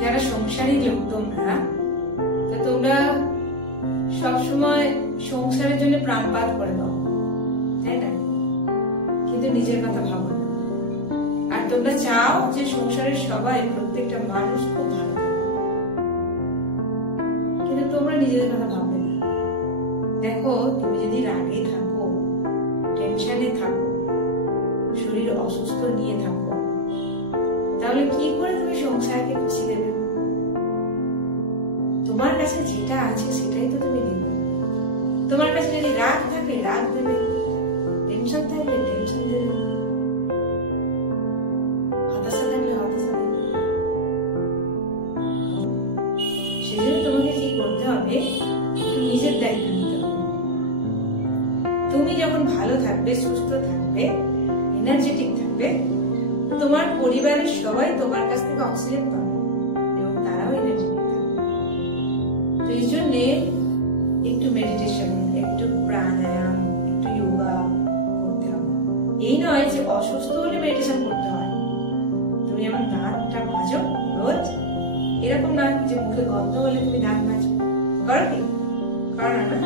যারা সংসারী লোক তোমরা, তো তোমরা সবসময় সংসারের জন্য প্রাণপাত করে দাও, তাই না? কিন্তু নিজের কথা ভাবো না। আর তোমরা চাও যে সংসারের সবাই, প্রত্যেকটা মানুষ খুব ভালো, কিন্তু তোমরা নিজেদের কথা ভাববে না। দেখো, তুমি যদি রাগে থাকো, টেনশনে থাকো, শরীর অসুস্থ নিয়ে থাকো, তাহলে কি করে তুমি সংসারকে খুশি দেবে? তোমার কাছে যেটা আছে সেটাই তো তুমি দেবে। তোমার কাছে যদি রাগ থাকে রাগ দেবে, টেনশন থাকলে টেনশন দেবে, হতাশা থাকলে হতাশা দেবে। সেজন্য তোমাকে কি করতে হবে, একটু নিজের দায়িত্ব নিতে হবে। তুমি যখন ভালো থাকবে, সুস্থ থাকবে, এনার্জেটিক থাকবে, তোমার পরিবারের সবাই তোমার কাছ থেকে অক্সিজেন পাবে এবং তারাও এনার্জেটিক থাকবে। তো এই জন্যে একটু মেডিটেশন, একটু প্রাণায়াম, একটু যোগা করতে হবে। এই নয় যে অসুস্থ হলে মেডিটেশন করতে হয়। তুমি আমার নাকটা বাজো রোজ, এরকম না যে মুখে গন্ধ হলে তুমি নাক বাজো, করো কি? করো না।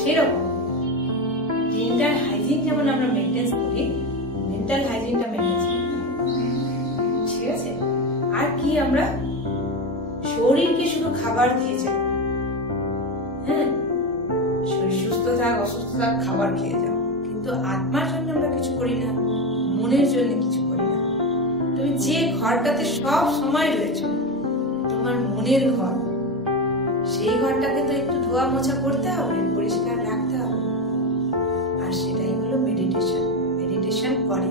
সেরকম ডেন্টাল হাইজিন যেমন আমরা মেনটেন্স করি, মেন্টাল হাইজিনটা মেনটেন্স করতে হবে, ঠিক আছে? আর কি, আমরা শরীরকে শুধু খাবার দিয়ে যাই, হ্যাঁ, শরীর সুস্থ থাক অসুস্থ থাক খাবার খেয়ে যাও, কিন্তু আত্মার জন্য আমরা কিছু করি না, মনের জন্য কিছু করি না। তুমি যে ঘরটাতে সব সময় রয়েছে, তোমার মনের ঘর, সেই ঘরটাকে তো একটু ধোয়া মোছা করতে হবে, পরিষ্কার রাখতে হবে। আর সেটাই হলো মেডিটেশন। মেডিটেশন করে